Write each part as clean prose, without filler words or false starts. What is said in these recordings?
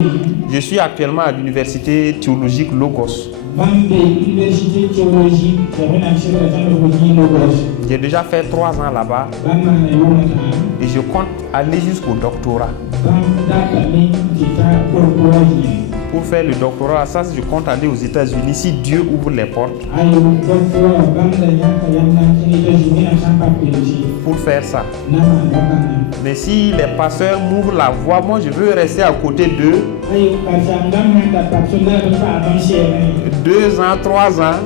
Je suis actuellement à l'université théologique Logos. J'ai déjà fait 3 ans là-bas et je compte aller jusqu'au doctorat. Pour faire le doctorat, ça je compte aller aux États-Unis si Dieu ouvre les portes. Pour faire ça. Mais si les pasteurs m'ouvrent la voie, moi je veux rester à côté d'eux. 2 ans, 3 ans.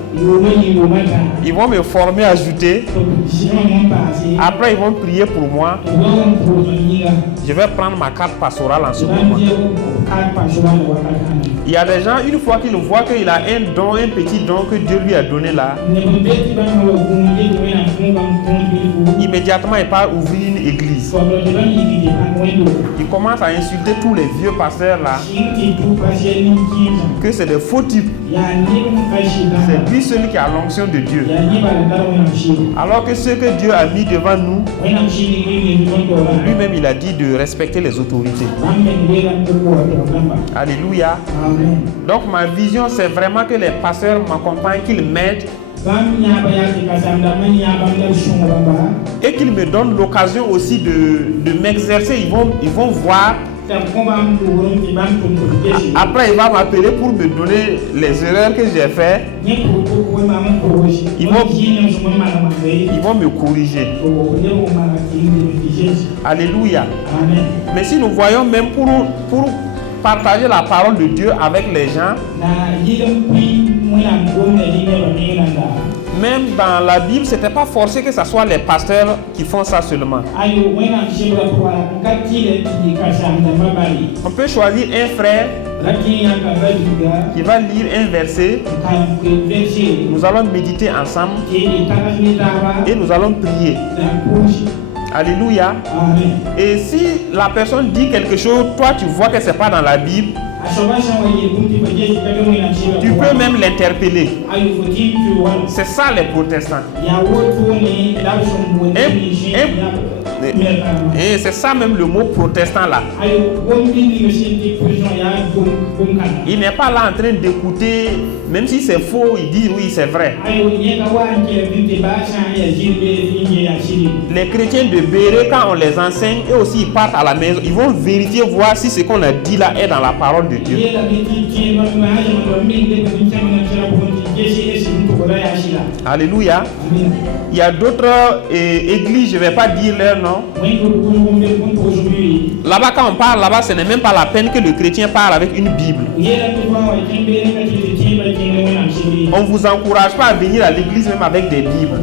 Ils vont me former, ajouter. Après ils vont prier pour moi. Je vais prendre ma carte pastorale en ce moment. Il y a des gens, une fois qu'ils voient qu'il a un don, un petit don que Dieu lui a donné là, immédiatement il part ouvrir une église. Il commence à insulter tous les vieux pasteurs là, que c'est des faux types. C'est lui celui qui a l'onction de Dieu. Alors que ce que Dieu a mis devant nous, lui-même il a dit de respecter les autorités. Alléluia. Donc ma vision c'est vraiment que les pasteurs m'accompagnent, qu'ils m'aident et qu'ils me donnent l'occasion aussi de m'exercer. Ils vont voir. Après il va m'appeler pour me donner les erreurs que j'ai faites. Ils vont me corriger. Alléluia. Mais si nous voyons même pour partager la parole de Dieu avec les gens, même dans la Bible, ce n'était pas forcé que ce soit les pasteurs qui font ça seulement. On peut choisir un frère qui va lire un verset. Nous allons méditer ensemble et nous allons prier. Alléluia. Et si la personne dit quelque chose, toi tu vois que ce n'est pas dans la Bible, tu peux même l'interpeller. C'est ça les protestants. Et c'est ça même le mot protestant là. Il n'est pas là en train d'écouter, même si c'est faux, il dit oui c'est vrai. Les chrétiens de Béret, quand on les enseigne, eux aussi ils partent à la maison, ils vont vérifier, voir si ce qu'on a dit là est dans la parole de Dieu. Alléluia. Il y a d'autres églises, je ne vais pas dire leur nom. Là-bas, quand on parle, là-bas, ce n'est même pas la peine que le chrétien parle avec une Bible. On ne vous encourage pas à venir à l'église même avec des Bibles.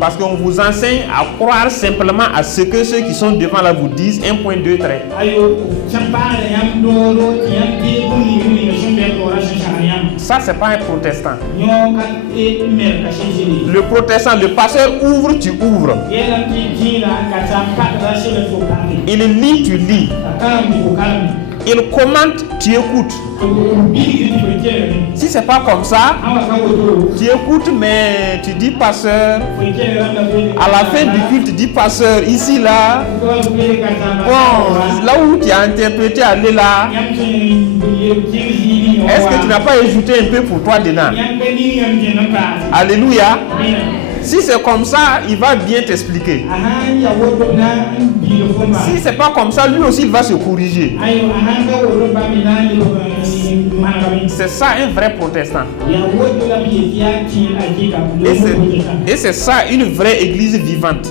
Parce qu'on vous enseigne à croire simplement à ce que ceux qui sont devant là vous disent. 1.2 traits. Ça, c'est pas un protestant. Le protestant, le pasteur ouvre, tu ouvres. Il lit, tu lis. Il commente, tu écoutes. Si c'est pas comme ça, tu écoutes, mais tu dis pasteur. À la fin du culte, tu dis pasteur, ici, là. Bon, là où tu as interprété, aller là. Est-ce que tu n'as pas ajouté un peu pour toi dedans? Alléluia. Si c'est comme ça, il va bien t'expliquer. Si c'est pas comme ça, lui aussi il va se corriger. C'est ça un vrai protestant. Et c'est ça une vraie église vivante.